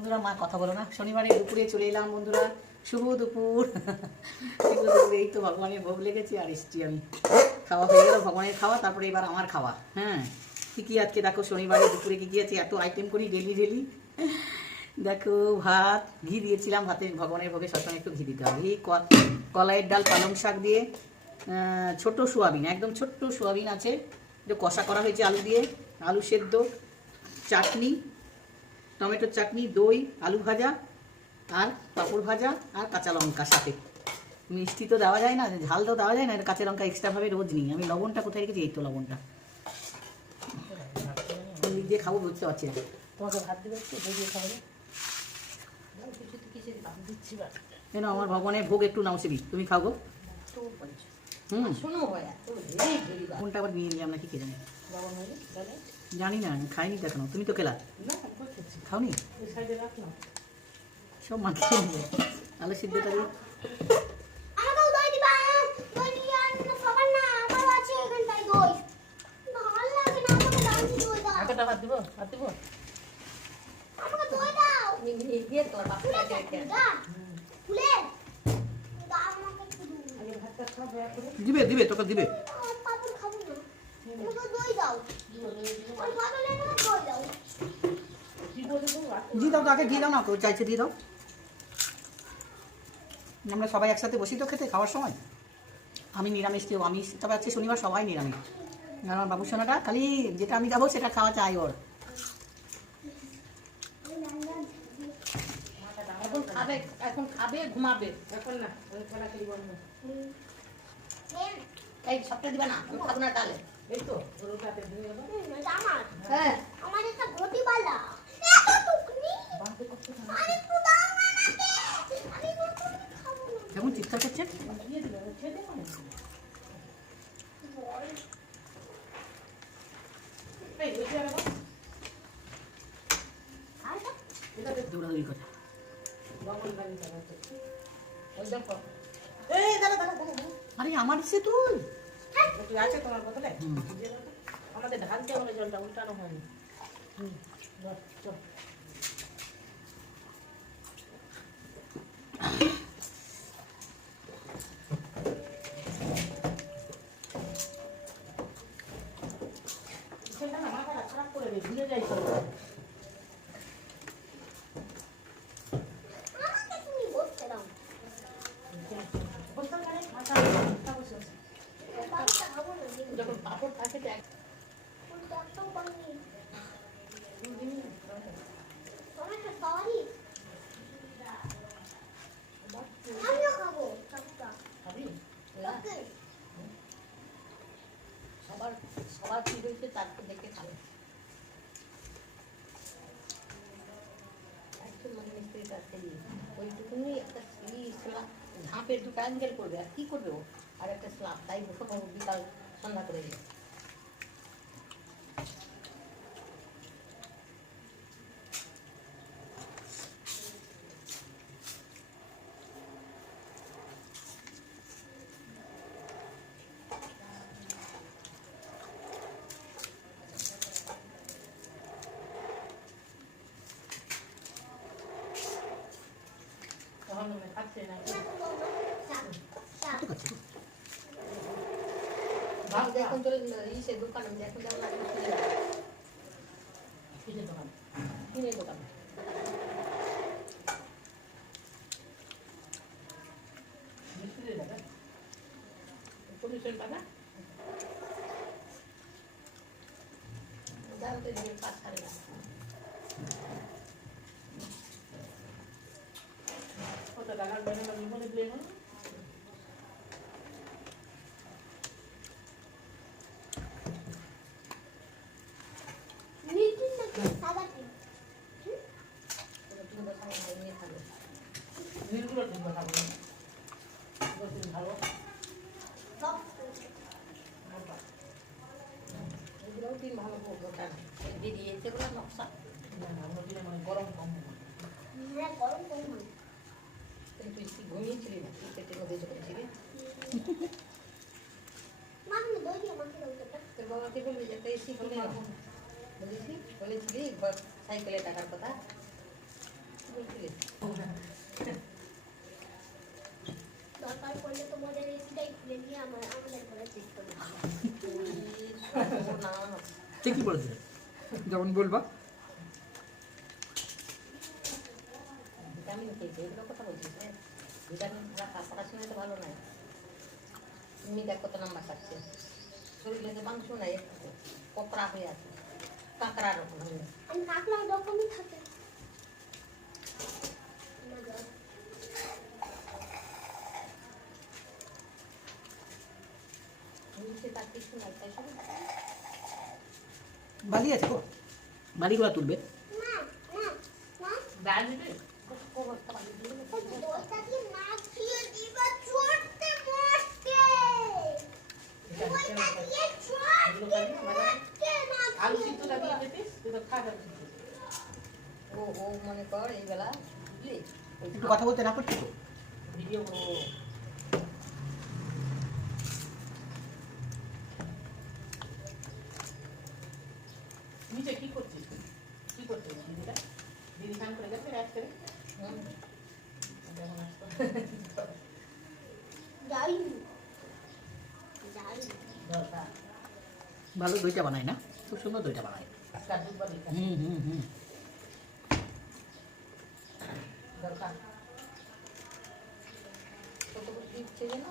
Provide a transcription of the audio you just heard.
বন্ধুরা মা কথা বলো না। শনিবারে দুপুরে চলে এলাম বন্ধুরা, শুভ দুপুর। এই তো ভগবানের ভোগ লেগেছে আর এসছি আমি। খাওয়া হয়ে গেল, ভগবানের খাওয়া, তারপরে এবার আমার খাওয়া। হ্যাঁ, কী কী আজকে দেখো শনিবারে দুপুরে কী কী আছে, এত আইটেম করি ডেলি ডেলি। দেখো ভাত, ঘি দিয়েছিলাম ভাতে, ভগবানের ভোগে সবসময় একটু ঘি দিতে হবে। এই কলাইয়ের ডাল, পালং শাক দিয়ে, ছোট সোয়াবিন, একদম ছোট্ট সোয়াবিন আছে, যে কষা করা হয়েছে আলু দিয়ে, আলু সেদ্ধ, চাটনি, টমেটোর চাটনি, দই, আলু ভাজা আর পাঁপড় ভাজা আর কাঁচা লঙ্কা সাথে। মিষ্টি তো দেওয়া যায় না, ঝাল তো দেওয়া যায় না, কাঁচা লঙ্কা এক্সট্রাভাবে রোজ নিই আমি। লবণটা কোথায় রেখেছি? এই তো লবণটা দিয়ে খাবো, বুঝতে পারছি না। তোমাকে ভাত দেবে একটু দিয়ে খাবো কেন আমার ভগবানের ভোগ একটু নাও সেবি, তুমি খাও গো। কোনটা আবার নিয়ে নিলাম নাকি কে জানে, জানি না, আমি খাইনি দেখানো। তুমি তো খেলা, খাওনি? সব মাখিয়ে নিয়ে আলু সিদ্ধটা দিয়ে দিবে দিবে, তোকে দিবে। দিয়ে দাও তো, আগে দিয়ে দাও না, তো চাইছে দিয়ে দাও। আমরা সবাই একসাথে বসি তো খেতে, খাওয়ার সময়। আমি নিরামিষ কেউ, আমি তবে আজকে শনিবার সবাই নিরামিষ। আমার বাবু সোনাটা খালি যেটা আমি যাবো সেটা খাওয়া চাই ওর। এখন খাবে, এখন খাবে, ঘুমাবে, এখন না খেলাখেলি বন্ধ। এই সবটা দিবা না, আমি খাবো না তাহলে। এই তো ওটাতে দিয়ে দেবো। এটা আমার, হ্যাঁ আমার একটা ঘটিবালা এত টুকনি আরেকটু দাও না আমাকে, আমি খাবো না। কেমন চিৎকার করছে? দিয়ে দিবে, খেয়ে দেবো না। এই ওই যে বাবা আচ্ছা এটাতে দৌড়াদৌড়ি করে। লবণ বানি চালাতে ওই দেখো। এই দাঁড়া দাঁড়া দাঁড়া, আরে আমার সে তুই একটু আছে তোমার বোতলে? দিয়ে দাও তো। আমাদের ঢালতে হবে জলটা, উল্টানো হয়নি। চল সেটা না মাথাটা খারাপ করে দেয়, ভুলে যাই সব। আমাকে তুমি বসতে দাও, বসতে পারে মাথা বসে আছে। বাবাটা খাবো না, যখন পাপড় থাকে তো ওই একটাও পাইনি। টমেটো সরি, আমিও খাবো সবটা। খাবি? ওকে সবার সবার কি হয়েছে তারপর দেখে খাবে। একদম মানে মিস্ত্রি কাছে ওইটুকুনি একটা স্ল্যাব ঝাঁপের দুটো অ্যাঙ্গেল করবে, আর কি করবে ও, আর একটা স্ল্যাব, তাই বসে বিকাল সন্ধ্যা করে দিই। তখন খাচ্ছে না ভাব, এখন চলে ইসে দোকান, এখন যেমন কিসের দোকান, কিনের দোকান। মিস্ত্রি দাদা, কমিশন টাকা জানতে দিকে কাজ করে না। কত টাকার বেড়ে মনে দিলে না? মিটিং নাকি সাদা টিম নিয়ে থাকবে নীলগুলো ঠিক খাবো না, ভালো সব এগুলোও তিন ভালো দোকান দিদিয়েছে বলে নকশা। আমরা দিলে মানে গরম কম হবে। হ্যাঁ গরম কম হয়। তুই ঘুমিয়েছিলি না, তুই পেটে মধ্যে চলেছিলি। মা তুমি দই দিয়ে মাকে দাও তো। তোর বাবাকে বলবি যে একটা এসি কিনে বলেছিলি সাইকেলে টাকার কথা। ঠিকই বলেছে, যেমন বলবা। ভিটামিন খেয়েছে এগুলো কথা বলছিস রে। ভিটামিন পড়াশোনায় তো ভালো নয়। তুমি দেখ কত নাম্বার পাচ্ছে, শরীরে তো মাংস নাই, কোপড়া হয়ে আছে, কাঁকড়ার রকম হয়ে। আমি কাকলা রকমই থাকে। নিচে তার কিছু নাই, তাই শুধু বালি আছে গো, বালিগুলো তুলবে। না না না ডাল দিবে বস্তা বালি দিয়ে দিলে ওই দইটা কি মাখিয়ে দিবা ছোটতে মস্তে। দইটা দিয়ে ছোটতে মস্তে আলু মাখিয়ে সিদ্ধটা দিয়ে দিতিস, তুই তো খাস আলু সিদ্ধ। ও মনে কর এই বেলা বুঝলি ওই একটু কথা বলতে না করছি তো। ভিডিও করবো। নিচে কি করছিস, কি করছিস দিদিটা? দিদি খান করে গেছে রাত করে। যাই যাই দরকার ভালো দইটা বানায় না, খুব সুন্দর দইটা বানায়। আজকাল দুধ বালি হুম হুম হুম। দরকার কত করে দিচ্ছে যেন